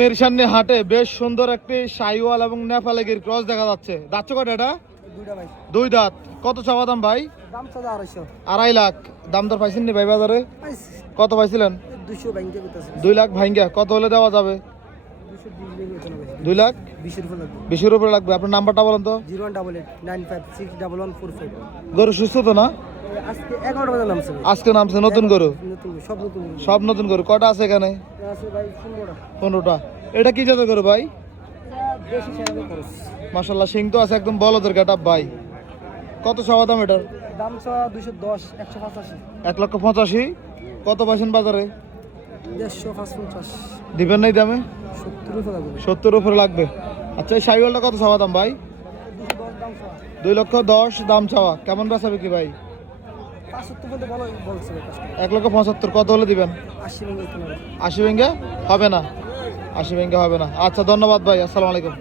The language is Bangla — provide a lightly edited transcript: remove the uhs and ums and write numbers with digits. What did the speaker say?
মেরসান্নি হাটে বেশ সুন্দর একটি শাইওয়াল এবং নেপালি গির ক্রস দেখা যাচ্ছে। দাঁত কয়টা এটা? দুই দাঁত। কত চাওয়া দাম ভাই? দাম 2.5 লাখ। দাম দর পাইছেন নি ভাই বাজারে? কত পাইছিলেন? 2 লাখ ভাঙ্গা। কত হলে দেওয়া যাবে? 2 লাখ 20-এর উপরে লাগবে। আপনার নাম্বারটা বলেন তো। 01895611145। গরু সুস্থ তো না? আজকে 11টা বাজে নামছে। আজকে নামছে নতুন গরু? সব নতুন গরু। কটা আছে এখানে? আছে ভাই 15টা। এটা কি জাতের গরু ভাই? বেশি সারাবে খরচ। মাশাআল্লাহ, সিং তো আছে একদম বলদের গেটআপ ভাই। কত চাওয়া দাম এটার? দাম 210 185। 1,85,000। কত পাইছেন বাজারে? 150 দিবেন নাই দামে? 70 উপরে লাগবে। আচ্ছা, এই শাইওয়ালটা কত চাওয়া দাম ভাই? 2,10,000 দাম চাওয়া। কেমন বেচাবে কি ভাই? 1,75,000। কত হলে দিবেন? 80 ভেঙে হবে না? 80 ভেঙে হবে না। আচ্ছা, ধন্যবাদ ভাই। আসসালামু আলাইকুম।